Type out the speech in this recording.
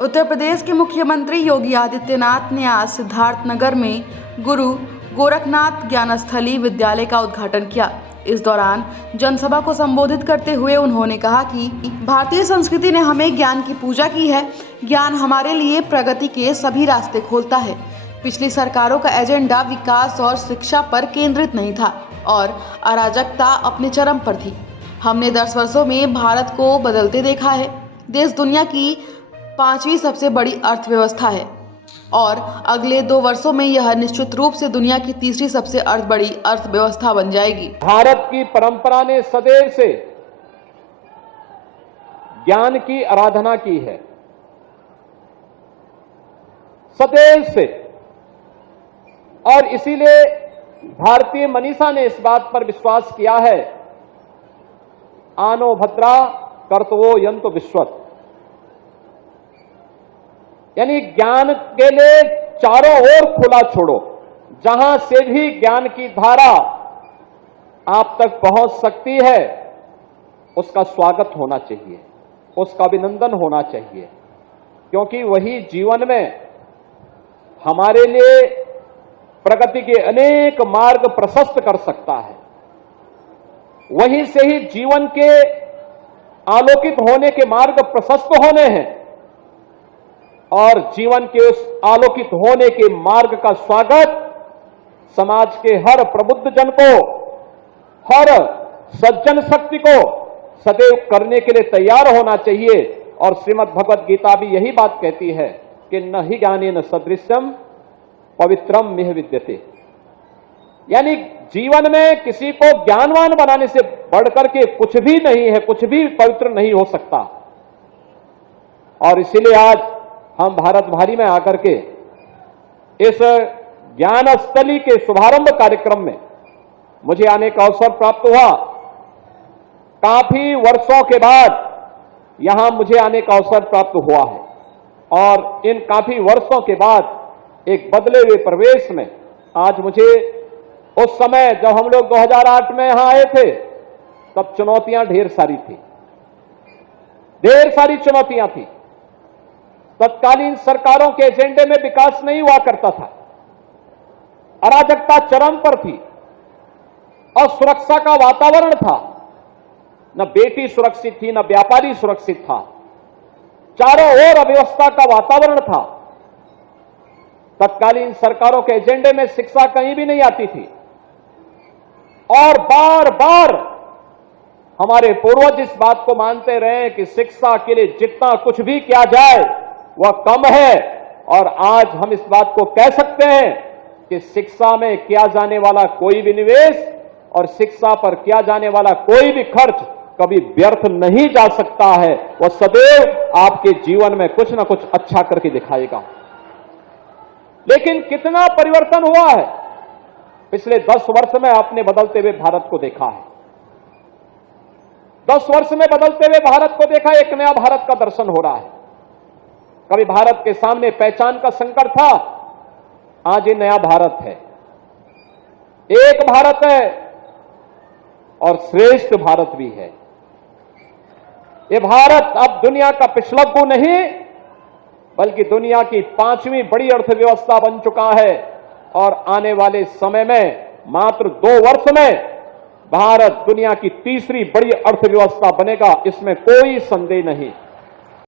उत्तर प्रदेश के मुख्यमंत्री योगी आदित्यनाथ ने आज सिद्धार्थनगर में गुरु गोरखनाथ ज्ञानस्थली विद्यालय का उद्घाटन किया। इस दौरान जनसभा को संबोधित करते हुए उन्होंने कहा कि भारतीय संस्कृति ने हमें ज्ञान की पूजा की है। ज्ञान हमारे लिए प्रगति के सभी रास्ते खोलता है। पिछली सरकारों का एजेंडा विकास और शिक्षा पर केंद्रित नहीं था और अराजकता अपने चरम पर थी। हमने 10 वर्षों में भारत को बदलते देखा है। देश दुनिया की 5वीं सबसे बड़ी अर्थव्यवस्था है और अगले 2 वर्षों में यह निश्चित रूप से दुनिया की 3री सबसे बड़ी अर्थव्यवस्था बन जाएगी। भारत की परंपरा ने सदैव से ज्ञान की आराधना की है, सदैव से, और इसीलिए भारतीय मनीषा ने इस बात पर विश्वास किया है, आनो भद्रा कर्तवो यंतो विश्वत, यानी ज्ञान के लिए चारों ओर खुला छोड़ो। जहां से भी ज्ञान की धारा आप तक पहुंच सकती है, उसका स्वागत होना चाहिए, उसका अभिनंदन होना चाहिए, क्योंकि वही जीवन में हमारे लिए प्रगति के अनेक मार्ग प्रशस्त कर सकता है। वहीं से ही जीवन के आलोकित होने के मार्ग प्रशस्त होने हैं और जीवन के उस आलोकित होने के मार्ग का स्वागत समाज के हर प्रबुद्ध जन को, हर सज्जन शक्ति को सदैव करने के लिए तैयार होना चाहिए। और श्रीमद् भगवत गीता भी यही बात कहती है कि न ही ज्ञानेन सदृशम पवित्रम मिह विद्यते, यानी जीवन में किसी को ज्ञानवान बनाने से बढ़कर के कुछ भी नहीं है, कुछ भी पवित्र नहीं हो सकता। और इसीलिए आज हम भारत भारी में आकर के इस ज्ञानस्थली के शुभारंभ कार्यक्रम में मुझे आने का अवसर प्राप्त हुआ। काफी वर्षों के बाद यहां मुझे आने का अवसर प्राप्त हुआ है और इन काफी वर्षों के बाद एक बदले हुए प्रवेश में आज मुझे, उस समय जब हम लोग 2008 में यहां आए थे तब चुनौतियां ढेर सारी थी, ढेर सारी चुनौतियां थी। तत्कालीन सरकारों के एजेंडे में विकास नहीं हुआ करता था, अराजकता चरम पर थी, असुरक्षा का वातावरण था, न बेटी सुरक्षित थी, न व्यापारी सुरक्षित था, चारों ओर अव्यवस्था का वातावरण था। तत्कालीन सरकारों के एजेंडे में शिक्षा कहीं भी नहीं आती थी और बार बार हमारे पूर्वज इस बात को मानते रहे कि शिक्षा के लिए जितना कुछ भी किया जाए वह कम है। और आज हम इस बात को कह सकते हैं कि शिक्षा में किया जाने वाला कोई भी निवेश और शिक्षा पर किया जाने वाला कोई भी खर्च कभी व्यर्थ नहीं जा सकता है। वह सदैव आपके जीवन में कुछ ना कुछ अच्छा करके दिखाएगा। लेकिन कितना परिवर्तन हुआ है पिछले 10 वर्ष में आपने बदलते हुए भारत को देखा है। 10 वर्ष में बदलते हुए भारत को देखा, एक नया भारत का दर्शन हो रहा है। कभी भारत के सामने पहचान का संकट था, आज ये नया भारत है, एक भारत है और श्रेष्ठ भारत भी है। ये भारत अब दुनिया का पिछलग्गू नहीं बल्कि दुनिया की 5वीं बड़ी अर्थव्यवस्था बन चुका है और आने वाले समय में मात्र 2 वर्ष में भारत दुनिया की 3री बड़ी अर्थव्यवस्था बनेगा, इसमें कोई संदेह नहीं।